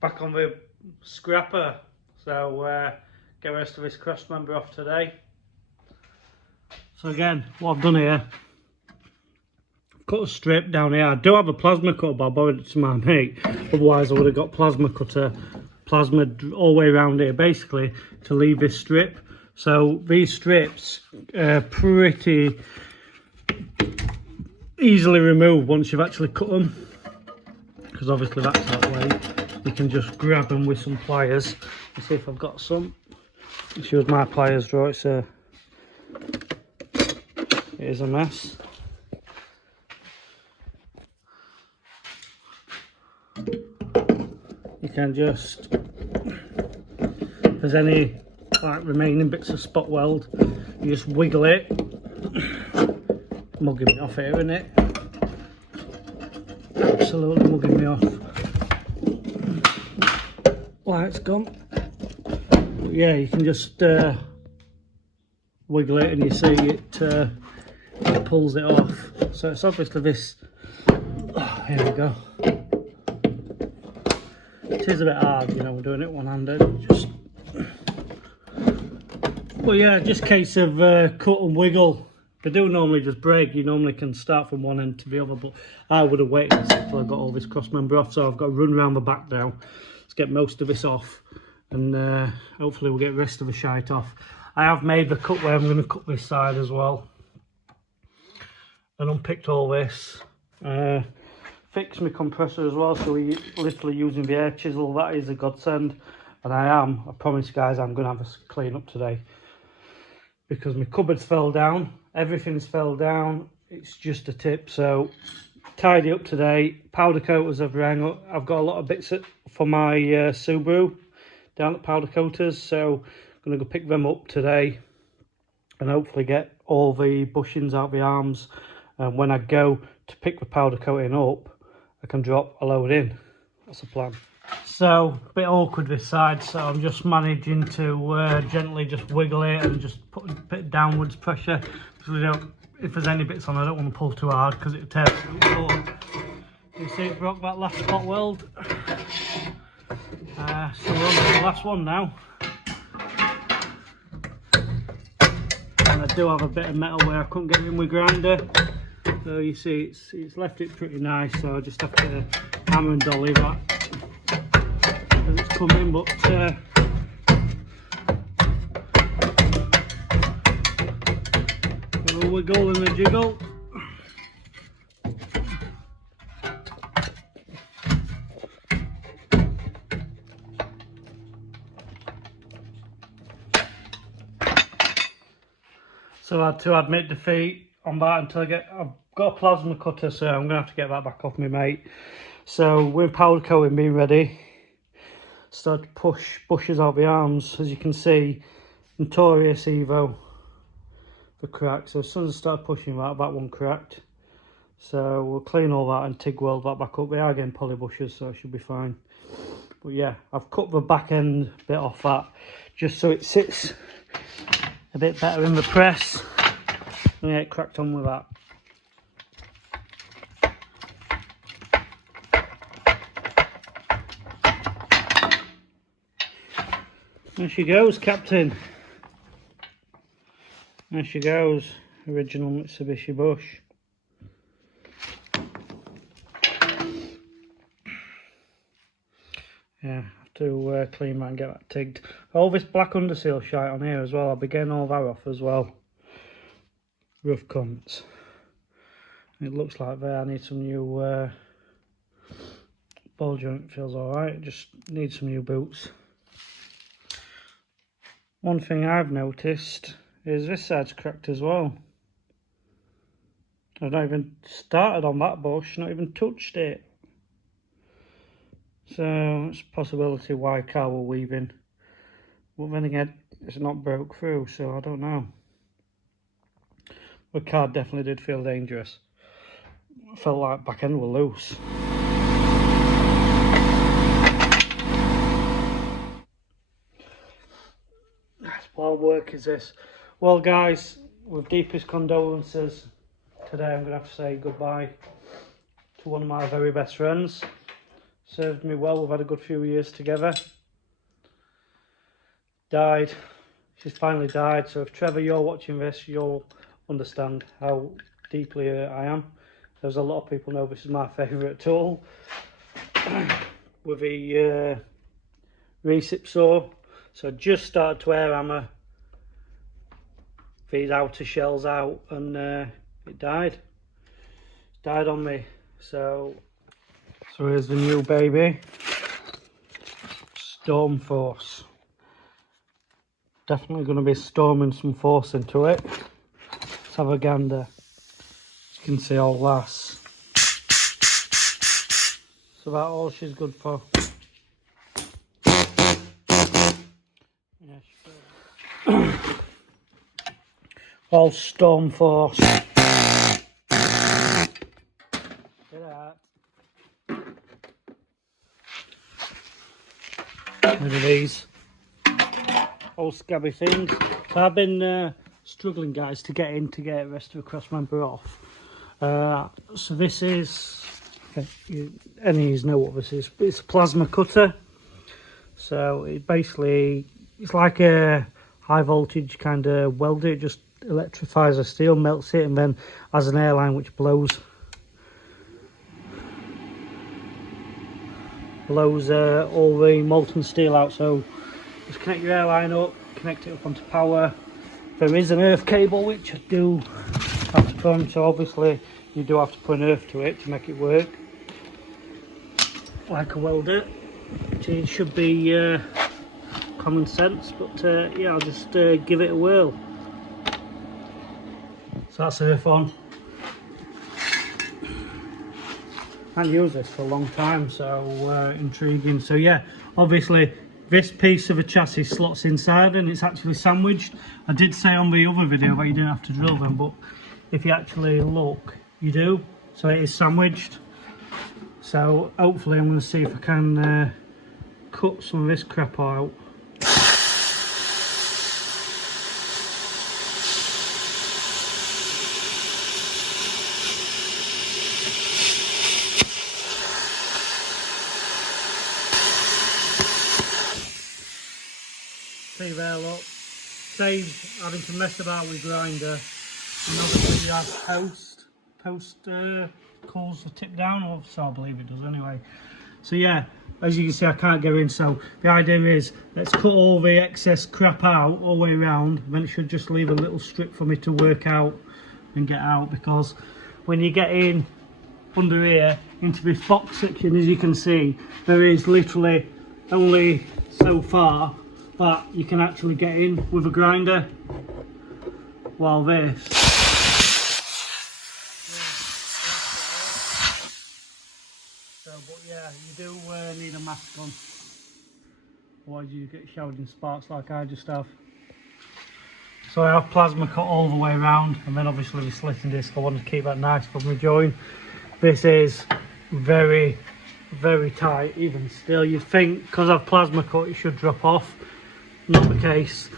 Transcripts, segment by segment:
back on the scrapper. So get the rest of this cross member off today. So again, what I've done here, I've cut a strip down here. I do have a plasma cutter, but I borrowed it to my mate. Otherwise I would have got plasma all the way around here, basically to leave this strip. So these strips are pretty easily removed once you've actually cut them, because obviously that's that way. You can just grab them with some pliers. Let's see if I've got some. Let's use my pliers, draw. It is a mess. You can just, if there's any like remaining bits of spot weld, you just wiggle it. Mugging me off here, isn't it? Absolutely mugging me off. Light's gone. But yeah, you can just wiggle it and you see it pulls it off. So it's obviously this. Oh, here we go. It is a bit hard, you know, we're doing it one-handed. But yeah, just a case of cut and wiggle. They do normally just break. You normally can start from one end to the other, but I would have waited until I got all this cross member off. So I've got to run around the back now. Let's get most of this off, and hopefully we'll get the rest of the shite off. I have made the cut where I'm going to cut this side as well, and unpicked all this. Fixed my compressor as well, so we're literally using the air chisel. That is a godsend. And I promise guys, I'm going to have a clean up today, because my cupboards fell down, everything's fell down. It's just a tip, so tidy up today. Powder coaters have rang up. I've got a lot of bits for my Subaru down at powder coaters, so I'm going to go pick them up today and hopefully get all the bushings out the arms. And when I go to pick the powder coating up, I can drop a load in. That's the plan. So a bit awkward this side, so I'm just managing to gently just wiggle it and just put a bit downwards pressure, because if there's any bits on, I don't want to pull too hard because it tears it. You see it broke that last spot weld. So we're on to the last one now. And I do have a bit of metal where I couldn't get it in with grinder. So you see it's left it pretty nice, so I just have to hammer and dolly that as it's coming, but a wiggle and a jiggle. So I had to admit defeat on that until I've got a plasma cutter, so I'm going to have to get that back off me mate. So with powder coating being ready, start to push bushes out the arms. As you can see, Mitsubishi Evo, the crack. So as soon as I start pushing that one cracked. So we'll clean all that and TIG weld that back up. They are getting poly bushes, so it should be fine. But yeah, I've cut the back end bit off that just so it sits a bit better in the press. And yeah, it cracked on with that. There she goes, Captain. There she goes, original Mitsubishi bush. Yeah, have to clean that and get that tigged. All this black underseal shite on here as well, I'll be getting all that off as well. Rough cunts. It looks like there I need some new ball joint. Feels alright, just need some new boots. One thing I've noticed is this side's cracked as well. I've not even started on that bush, not even touched it. So it's a possibility why car were weaving. But then again, it's not broke through, so I don't know. The car definitely did feel dangerous. I felt like back end were loose. What work is this? Well guys, with deepest condolences, today I'm going to have to say goodbye to one of my very best friends. served me well. We've had a good few years together. Died. She's finally died. So if Trevor, you're watching this, you'll understand how deeply I am. There's a lot of people know this is my favourite tool. With the recip saw. So I just started to air hammer these outer shells out, and it died. It died on me. So here's the new baby. Storm Force. Definitely going to be storming some force into it. Let's have a gander. As you can see, all lass. That's about all she's good for. Yeah, all Storm Force. Get out. Rid of these old scabby things. So I've been struggling, guys, to get rest of a cross member off. So this is, any of you know what this is, it's a plasma cutter. So it basically, it's like a high voltage kind of welder. It just electrifies the steel, melts it, and then has an airline which blows all the molten steel out. So just connect your airline up, connect it up onto power. There is an earth cable which I do have to put on, so obviously you do have to put an earth to it to make it work like a welder. It should be common sense, but yeah, I'll just give it a whirl. So that's earth on. I haven't used this for a long time, so intriguing. So yeah, obviously this piece of a chassis slots inside and it's actually sandwiched. I did say on the other video that you didn't have to drill them, but if you actually look, you do. So it is sandwiched. So hopefully I'm going to see if I can cut some of this crap out. See there, look, saves having to mess about with grinder. And obviously you have post cools the tip down, or so I believe it does anyway. So yeah, as you can see, I can't go in. So the idea is, let's cut all the excess crap out all the way around, and then it should just leave a little strip for me to work out and get out. Because when you get in under here into this box section, as you can see, there is literally only so far that you can actually get in with a grinder, while this but yeah, you do need a mask on, otherwise you get showered in sparks like I just have. So I have plasma cut all the way around, and then obviously the slitting disc, I want to keep that nice from the join. This is very, very tight even still. You'd think because I've plasma cut it should drop off. Not the case.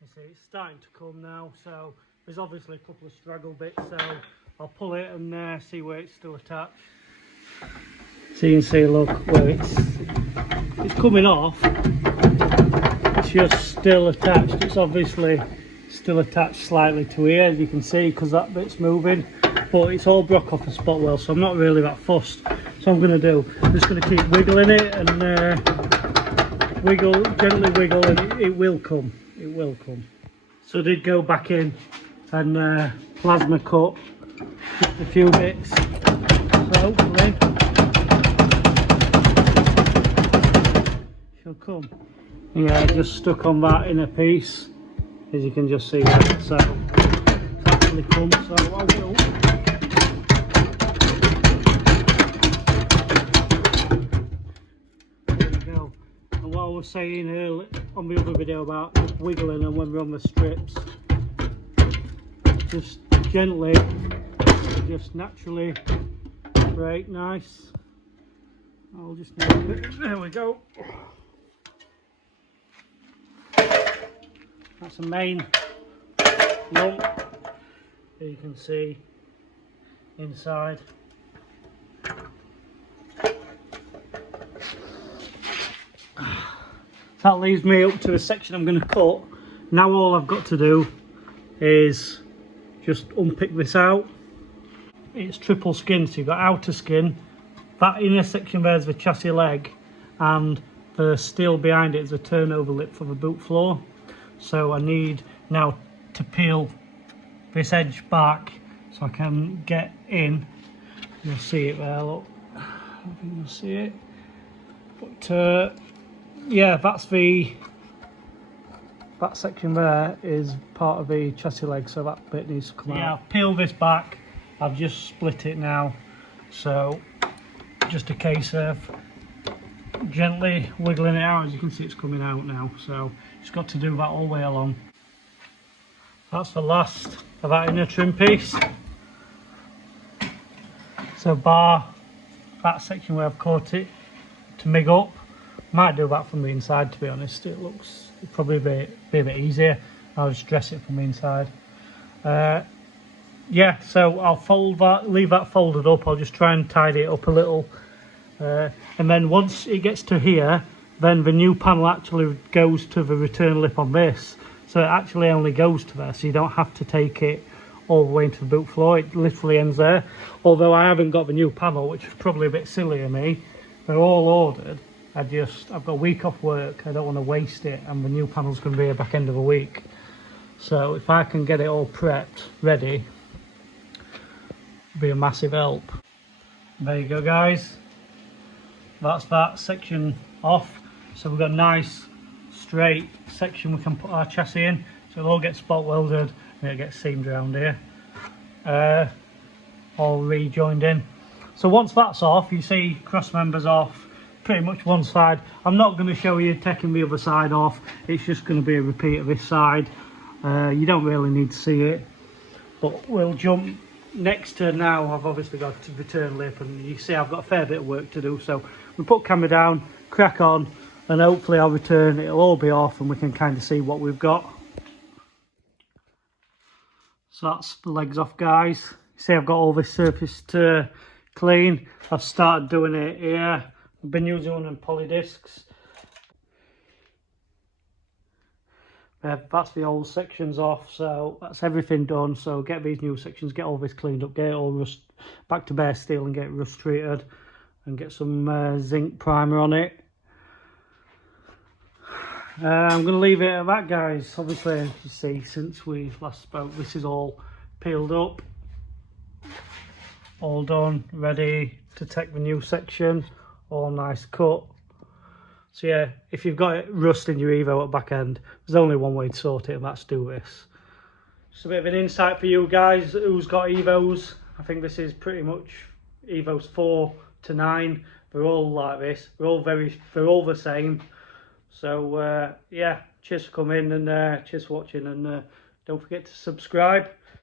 You see, it's starting to come now, so there's obviously a couple of straggle bits, so I'll pull it and see where it's still attached. So you can see, look, where it's coming off. It's just still attached. It's obviously still attached slightly to here, as you can see, because that bit's moving, but it's all broke off the spot well, so I'm not really that fussed. So I'm going to do, I'm just going to keep wiggling it and gently wiggle, and it will come. It will come. So I did go back in and plasma cut a few bits, so hopefully she'll come. Yeah, just stuck on that inner piece, as you can just see that. So it's actually come, so I will. There we go. And what I was saying earlier on the other video about wiggling, and when we're on the strips, just gently, just naturally break nice. I'll just need a bit. There we go. That's the main lump. Here you can see inside. That leaves me up to the section I'm going to cut. Now all I've got to do is just unpick this out. It's triple skin, so you've got outer skin. That inner section there is the chassis leg, and the steel behind it is a turnover lip for the boot floor. So I need now to peel this edge back so I can get in. You'll see it there, look. I don't think you'll see it. But yeah, that section there is part of the chassis leg, so that bit needs to come out. Yeah, I've peeled this back. I've just split it now. So just a case of gently wiggling it out. As you can see, it's coming out now, so just got to do that all the way along. That's the last of that inner trim piece. So bar that section where I've cut it to mig up. Might do that from the inside, to be honest. It looks probably be a bit easier. I'll just dress it from the inside. Yeah, so I'll fold that, leave that folded up. I'll just try and tidy it up a little. And then once it gets to here, then the new panel actually goes to the return lip on this. So it actually only goes to there, so you don't have to take it all the way into the boot floor. It literally ends there. Although I haven't got the new panel, which is probably a bit silly of me. They're all ordered. I've got a week off work. I don't want to waste it, and the new panel's going to be here back end of the week. So if I can get it all prepped, ready, it'll be a massive help. There you go, guys. That's that section off. So we've got a nice straight section we can put our chassis in. So it'll all get spot welded and it'll get seamed around here. All rejoined in. So once that's off, you see cross members off, pretty much one side. I'm not going to show you taking the other side off. It's just going to be a repeat of this side. You don't really need to see it, but we'll jump next to now. I've obviously got to return lip, and you see I've got a fair bit of work to do. So we put camera down, crack on, and hopefully I'll return. It'll all be off and we can kind of see what we've got. So that's the legs off, guys. See, I've got all this surface to clean. I've started doing it here. I've been using one of poly discs. That's the old sections off, so that's everything done. So get these new sections, get all this cleaned up, get it all back to bare steel and get it rust treated, and get some zinc primer on it. I'm going to leave it at that, guys. Obviously, as you see, since we last spoke, this is all peeled up, all done, ready to take the new section, all nice cut. So yeah, if you've got rust in your Evo at back end, there's only one way to sort it, and that's do this. Just a bit of an insight for you guys who's got Evos. I think this is pretty much Evos 4 to 9. They're all like this. They're all the same. So yeah, cheers for coming, and cheers for watching, and don't forget to subscribe.